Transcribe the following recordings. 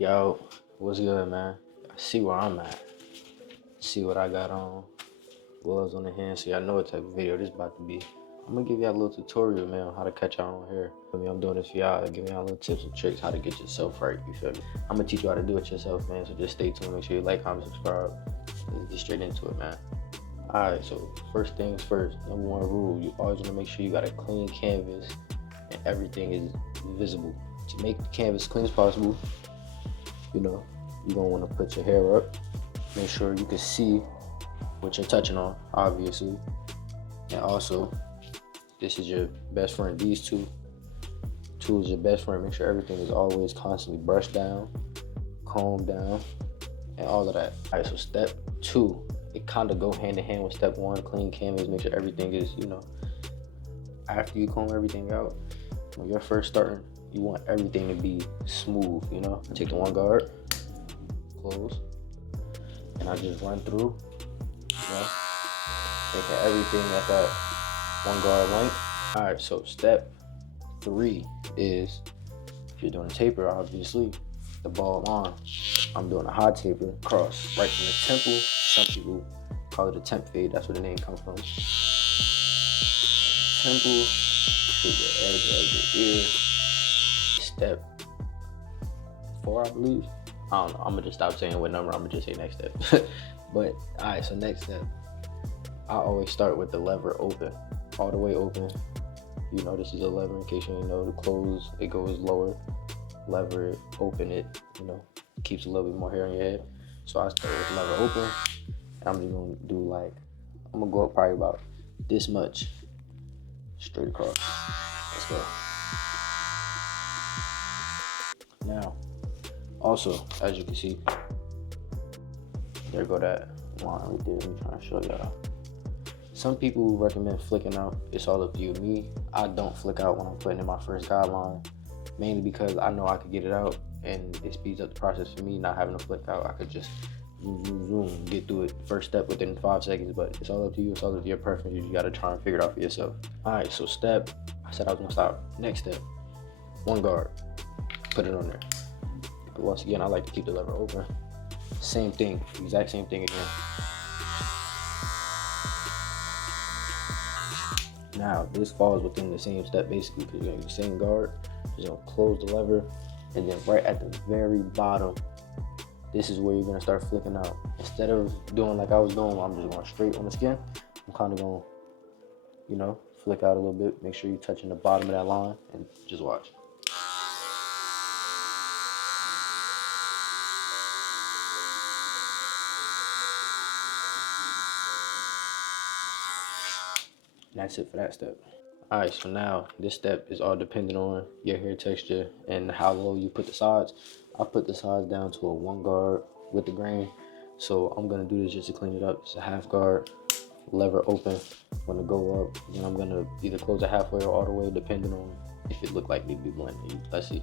Yo, what's good, man? I see where I'm at. See what I got on. Gloves on the hand, so y'all know what type of video this about to be. I'm gonna give y'all a little tutorial, man, on how to cut y'all own hair. I'm doing this for y'all, giving y'all little tips and tricks how to get yourself right, you feel me? I'm gonna teach you how to do it yourself, man, so just stay tuned. Make sure you like, comment, subscribe. Let's get straight into it, man. Alright, so first things first, number one rule, you always wanna make sure you got a clean canvas and everything is visible. To make the canvas clean as possible, you're gonna want to put your hair up, make sure you can see what you're touching on, obviously. And also, this is your best friend. These two tools your best friend. Make sure everything is always constantly brushed down, combed down, and all of that. All right, so step two, it kind of go hand in hand with step one, clean canvas. Make sure everything is, after you comb everything out, when you're first starting, you want everything to be smooth, Take the one guard, close, and I just run through, making everything at that one guard length. All right, so step three is, if you're doing a taper, obviously, the ball on. I'm doing a high taper across right from the temple. Some people call it a temp fade, that's where the name comes from. Temple to the edge of the ear. Step four, I believe. I don't know, I'm gonna just stop saying what number, I'm gonna just say next step. But all right, so next step, I always start with the lever open, all the way open. This is a lever, in case you didn't know. To close, it goes lower. Lever it, open it, keeps a little bit more hair on your head. So I start with lever open, and I'm just gonna do I'm gonna go up probably about this much, straight across. Let's go. Now, also, as you can see, there go that line right there. I'm trying to show y'all. Some people recommend flicking out. It's all up to you. Me, I don't flick out when I'm putting in my first guideline, mainly because I know I could get it out, and it speeds up the process for me not having to flick out. I could just zoom, get through it first step within 5 seconds, but it's all up to you. It's all up to your preference. You just gotta try and figure it out for yourself. All right, so I said I was gonna stop. Next step, one guard, put it on there. Once again, I like to keep the lever open. Same thing, exact same thing again. Now, this falls within the same step basically, because you're gonna use the same guard. You're gonna close the lever, and then right at the very bottom, this is where you're gonna start flicking out. Instead of doing like I was doing, I'm just going straight on the skin. I'm kind of gonna, flick out a little bit. Make sure you're touching the bottom of that line, and just watch. And that's it for that step. All right, so now this step is all dependent on your hair texture and how low you put the sides. I put the sides down to a one guard with the grain. So I'm gonna do this just to clean it up. It's a half guard, lever open. I'm gonna go up, then I'm gonna either close it halfway or all the way, depending on if it look like it be blended. Let's see.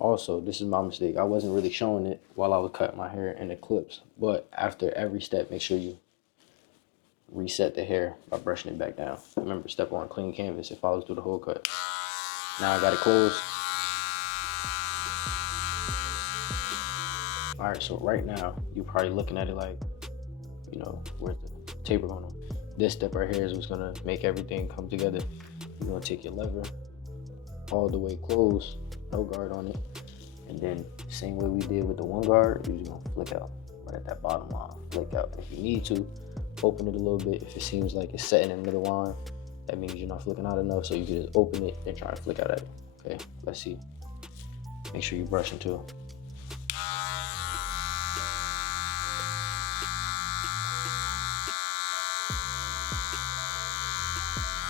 Also, this is my mistake. I wasn't really showing it while I was cutting my hair in the clips, but after every step, make sure you reset the hair by brushing it back down. Remember, step on clean canvas, it follows through the whole cut. Now I got it closed. All right, so right now, you're probably looking at it like, where's the taper going on? This step right here is what's gonna make everything come together. You're gonna take your lever all the way closed, no guard on it, and then same way we did with the one guard, you're just gonna flick out right at that bottom line. Flick out. If you need to, open it a little bit. If it seems like it's setting in the middle line, that means you're not flicking out enough, so you can just open it and try and flick out at it. Okay, let's see. Make sure you brush into it.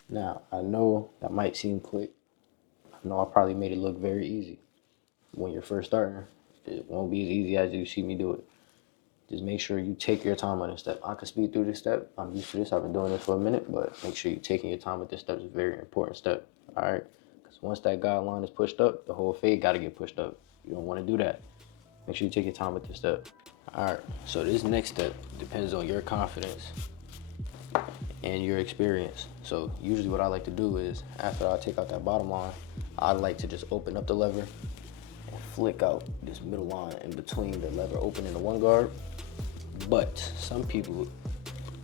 Now, I know that might seem quick. I know I probably made it look very easy. When you're first starting, it won't be as easy as you see me do it. Just make sure you take your time on this step. I can speed through this step. I'm used to this. I've been doing this for a minute, but make sure you're taking your time with this step. It's a very important step, all right? Because once that guideline is pushed up, the whole fade got to get pushed up. You don't want to do that. Make sure you take your time with this step. All right, so this next step depends on your confidence and your experience. So usually what I like to do is, after I take out that bottom line, I like to just open up the lever and flick out this middle line in between the lever open and the one guard. But some people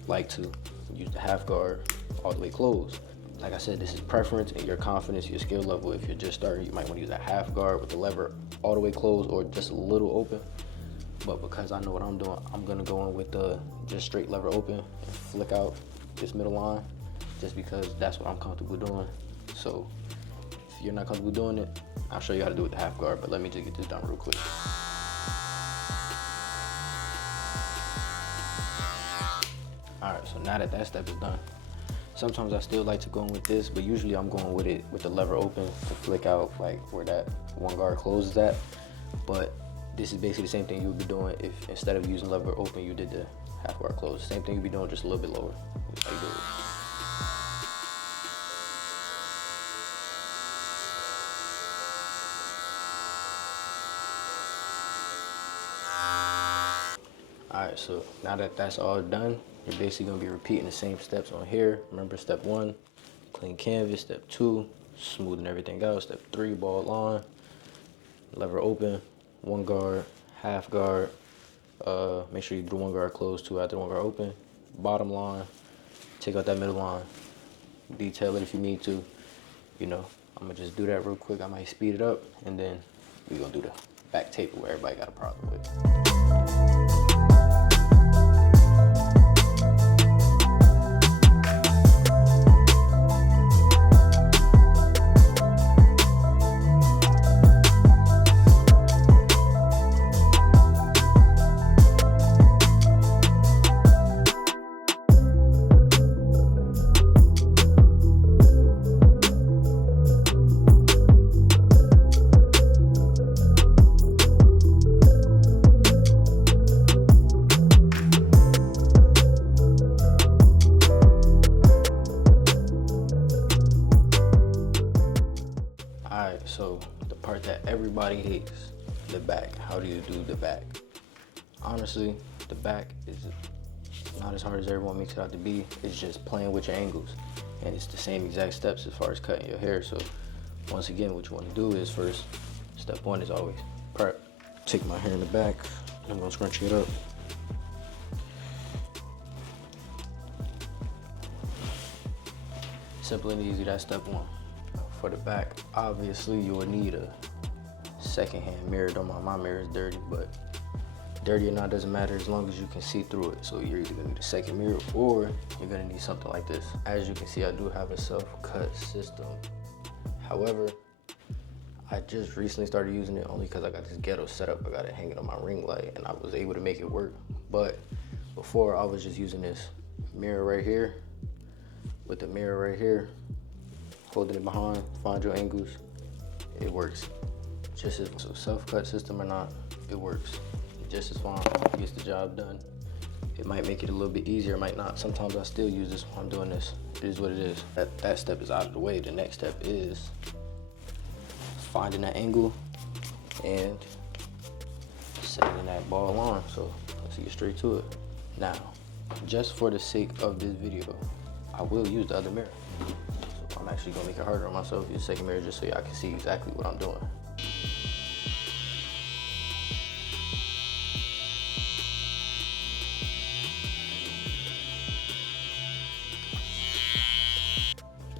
like to use the half guard all the way closed. Like I said, this is preference and your confidence, your skill level. If you're just starting, you might want to use a half guard with the lever all the way closed or just a little open. But because I know what I'm doing, I'm gonna go in with the just straight lever open and flick out this middle line, just because that's what I'm comfortable doing. So if you're not comfortable doing it, I'll show you how to do it with the half guard, but let me just get this done real quick. All right, so now that that step is done, sometimes I still like to go in with this, but usually I'm going with it with the lever open to flick out like where that one guard closes at. But this is basically the same thing you would be doing if instead of using lever open, you did the half guard close. Same thing you'd be doing, just a little bit lower. That's how you do it. Alright, so now that that's all done, you're basically gonna be repeating the same steps on here. Remember, step 1, clean canvas. Step 2, smoothing everything out. Step 3, ball line, lever open, one guard, half guard. Make sure you do the one guard closed too after the one guard open. Bottom line, take out that middle line, detail it if you need to. You know, I'm gonna just do that real quick. I might speed it up, and then we're gonna do the back taper where everybody got a problem with. Alright, so the part that everybody hates, the back. How do you do the back? Honestly, the back is not as hard as everyone makes it out to be. It's just playing with your angles. And it's the same exact steps as far as cutting your hair. So once again, what you want to do is first, step 1 is always prep. Take my hair in the back, and I'm gonna scrunch it up. Simple and easy, that's step 1. For the back, obviously you will need a second-hand mirror. Don't mind my mirror is dirty, but dirty or not doesn't matter as long as you can see through it. So you're either gonna need a second mirror or you're gonna need something like this. As you can see, I do have a self-cut system. However, I just recently started using it only because I got this ghetto setup. I got it hanging on my ring light and I was able to make it work. But before, I was just using this mirror right here with the mirror right here, holding it behind, find your angles. It works just as so self-cut system or not, it works just as fine. It gets the job done. It might make it a little bit easier, it might not. Sometimes I still use this when I'm doing this. It is what it is. That step is out of the way. The next step is finding that angle and setting that ball on. So let's get straight to it. Now, just for the sake of this video, I will use the other mirror. So I'm actually gonna make it harder on myself, use the second mirror just so y'all can see exactly what I'm doing.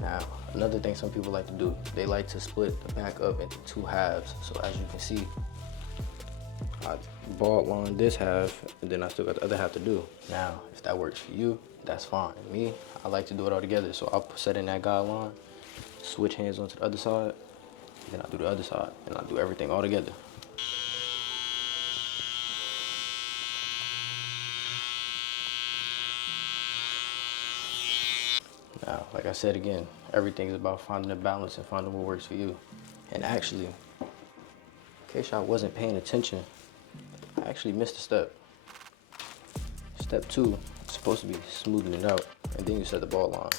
Now, another thing some people like to do, they like to split the back up into 2 halves. So as you can see, I ball line this half, and then I still got the other half to do. Now, if that works for you, that's fine. Me, I like to do it all together. So I'll set in that guideline, switch hands onto the other side, then I do the other side, and I do everything all together. Now, like I said again, everything is about finding a balance and finding what works for you. And actually, in case y'all wasn't paying attention, I actually missed a step. Step 2 is supposed to be smoothing it out, and then you set the ball line.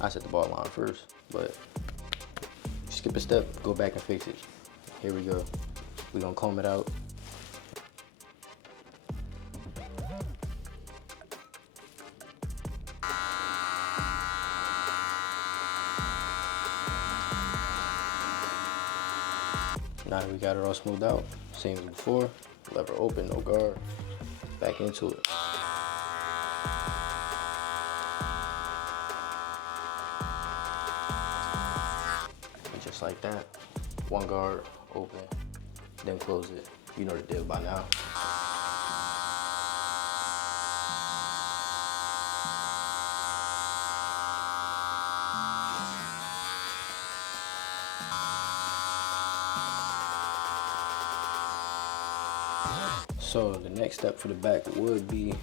I set the ball line first, but skip a step, go back and fix it. Here we go. We're gonna comb it out. Now that we got it all smoothed out, same as before, lever open, no guard, back into it. And just like that, one guard, open, then close it. You know the deal by now. So the next step for the back would be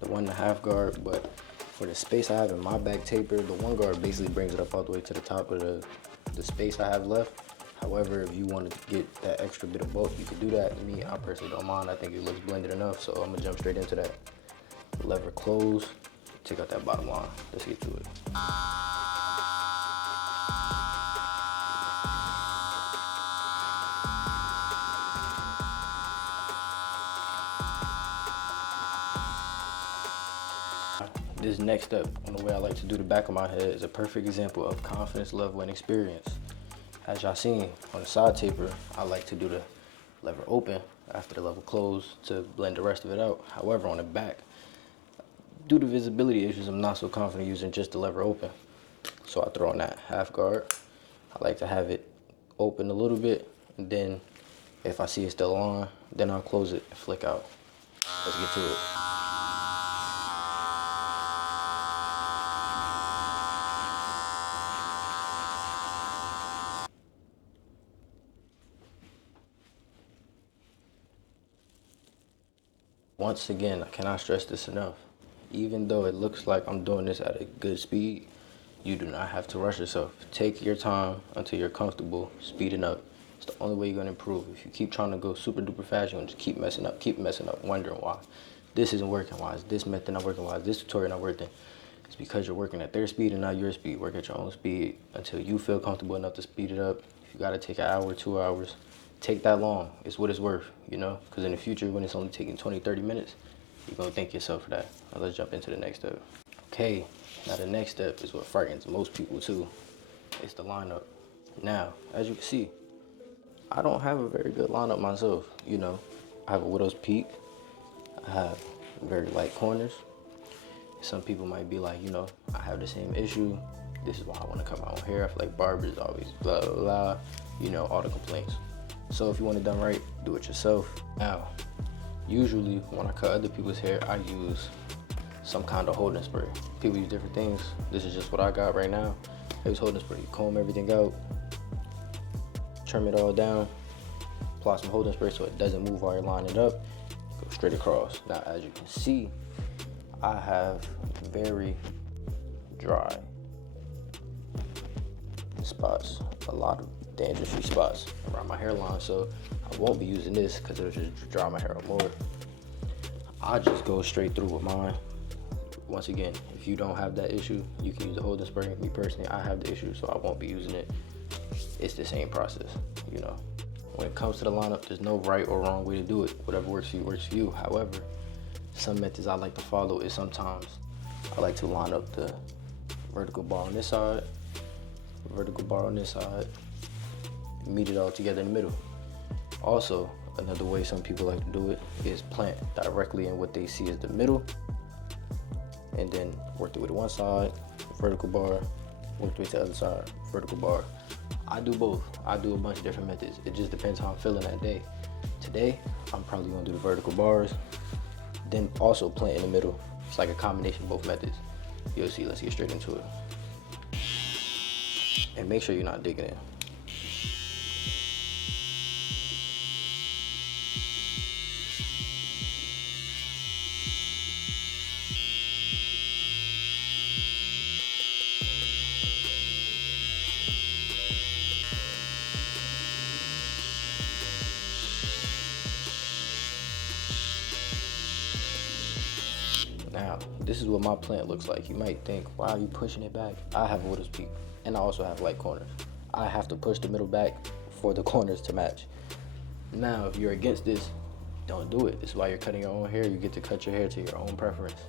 the 1.5 guard, but for the space I have in my back taper, the 1 guard basically brings it up all the way to the top of the space I have left. However, if you want to get that extra bit of bulk, you can do that. Me, I personally don't mind. I think it looks blended enough, so I'm gonna jump straight into that. Lever close, take out that bottom line. Let's get to it. This next step on the way I like to do the back of my head is a perfect example of confidence level and experience. As y'all seen on the side taper, I like to do the lever open after the lever close to blend the rest of it out. However, on the back, due to visibility issues, I'm not so confident using just the lever open. So I throw on that 1/2 guard. I like to have it open a little bit, and then if I see it's still on, then I'll close it and flick out. Let's get to it. Once again, I cannot stress this enough. Even though it looks like I'm doing this at a good speed, you do not have to rush yourself. Take your time until you're comfortable speeding up. It's the only way you're gonna improve. If you keep trying to go super duper fast, you're gonna just keep messing up, wondering why this isn't working, why is this method not working, why is this tutorial not working. It's because you're working at their speed and not your speed. Work at your own speed until you feel comfortable enough to speed it up. If you gotta take an hour, 2 hours, take that long. It's what it's worth, you know? Because in the future, when it's only taking 20, 30 minutes, you're gonna thank yourself for that. Now let's jump into the next step. Okay, now the next step is what frightens most people too. It's the lineup. Now, as you can see, I don't have a very good lineup myself, you know. I have a widow's peak. I have very light corners. Some people might be like, you know, I have the same issue. This is why I want to cut my own hair. I feel like barbers always blah, blah, blah. You know, all the complaints. So if you want it done right, do it yourself. Now, usually when I cut other people's hair, I use some kind of holding spray. People use different things. This is just what I got right now. I use holding spray. Comb everything out, trim it all down, apply some holding spray so it doesn't move while you're lining it up. Go straight across. Now, as you can see, I have very dry spots, a lot of dandruffy spots around my hairline, so I won't be using this because it'll just dry my hair out more. I just go straight through with mine. Once again, if you don't have that issue, you can use the holding spray. Me personally, I have the issue, so I won't be using it. It's the same process, you know. When it comes to the lineup, there's no right or wrong way to do it. Whatever works for you, works for you. However, some methods I like to follow is sometimes I like to line up the vertical bar on this side, vertical bar on this side, meet it all together in the middle. Also, another way some people like to do it is plant directly in what they see as the middle, and then work the way to one side, vertical bar, work the way to the other side, vertical bar. I do both. I do a bunch of different methods. It just depends how I'm feeling that day. Today, I'm probably gonna do the vertical bars, then also plant in the middle. It's like a combination of both methods. You'll see, let's get straight into it. And make sure you're not digging in. Now, this is what my plant looks like. You might think, wow, you pushing it back. I have a widow's peak, and I also have light corners. I have to push the middle back for the corners to match. Now, if you're against this, don't do it. This is why you're cutting your own hair. You get to cut your hair to your own preference.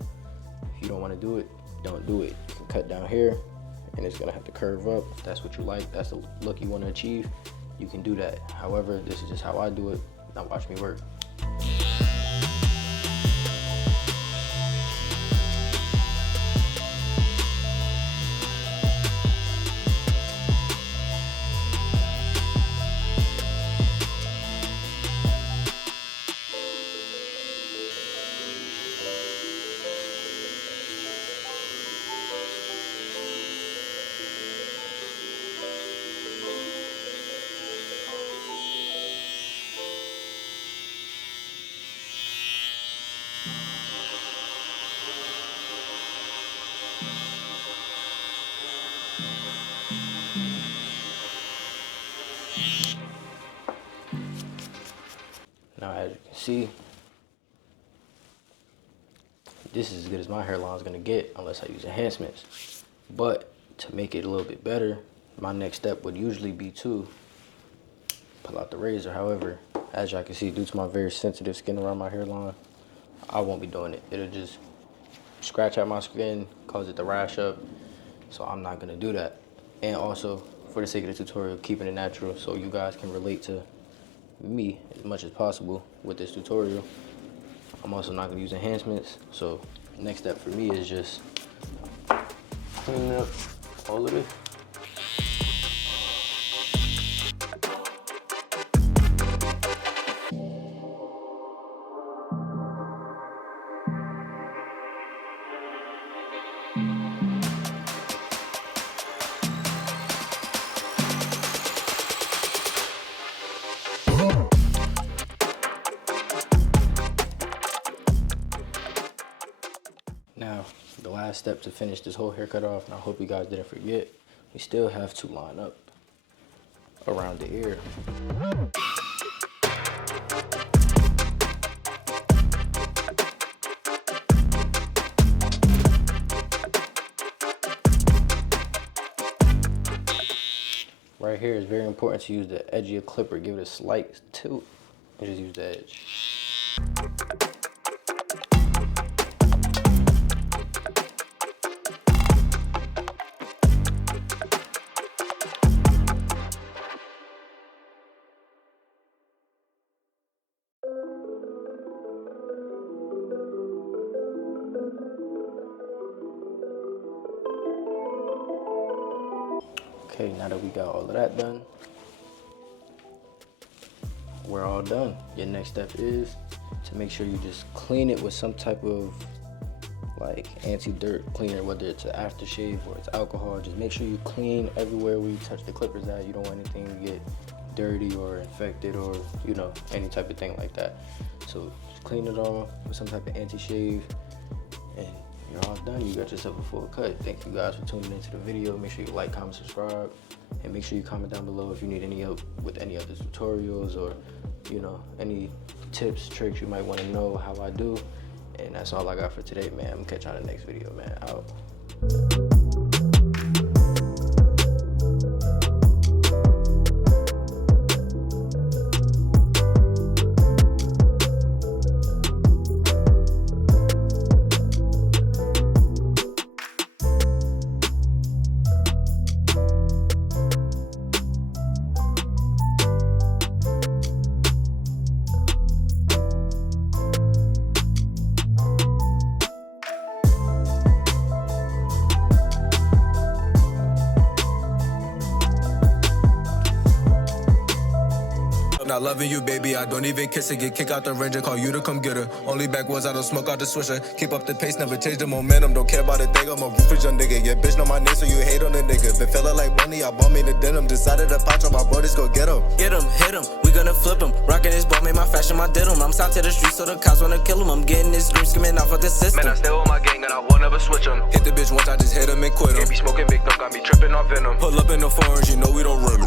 If you don't want to do it, don't do it. You can cut down here, and it's gonna have to curve up. If that's what you like, that's the look you want to achieve, you can do that. However, this is just how I do it. Now watch me work. Now, as you can see, this is as good as my hairline is gonna get unless I use enhancements. But to make it a little bit better, my next step would usually be to pull out the razor. However, as y'all can see, due to my very sensitive skin around my hairline, I won't be doing it. It'll just scratch out my skin, cause it to rash up. So I'm not gonna do that. And also, for the sake of the tutorial, keeping it natural so you guys can relate to me as much as possible with this tutorial. I'm also not gonna use enhancements. So next step for me is just cleaning up all of this. Now, the last step to finish this whole haircut off, and I hope you guys didn't forget, we still have to line up around the ear. Right here is very important to use the edge of your clipper. Give it a slight tilt and just use the edge. Okay, now that we got all of that done, we're all done. Your next step is to make sure you just clean it with some type of like anti-dirt cleaner, whether it's an aftershave or it's alcohol. Just make sure you clean everywhere where you touch the clippers at. You don't want anything to get dirty or infected or, you know, any type of thing like that. So just clean it all with some type of anti-shave and you're all done. You got yourself a full cut. Thank you guys for tuning into the video. Make sure you like, comment, subscribe, and make sure you comment down below if you need any help with any other tutorials or, you know, any tips, tricks you might want to know how I do. And that's all I got for today, man. I'm gonna catch you on the next video, man. Out. Not loving you, baby, I don't even kiss her. Get kicked out the ranger, call you to come get her. Only backwards, I don't smoke out the swisher. Keep up the pace, never change the momentum. Don't care about a thing, I'm a ruthless young nigga. Yeah, bitch, know my name, so you hate on the nigga. Been feeling like money, I bought me the denim. Decided to patch on my brothers, go get him. Get him, hit him, we gonna flip him. Rockin' this ball, made my fashion, my denim. I'm south to the streets, so the cops wanna kill him. I'm getting this dream, skimming off of the system. Man, I stay with my gang and I won't ever switch him. Hit the bitch once, I just hit him and quit him. Can't be smoking big, don't got me tripping off venom. Pull up in the foreigns, you know we don't run.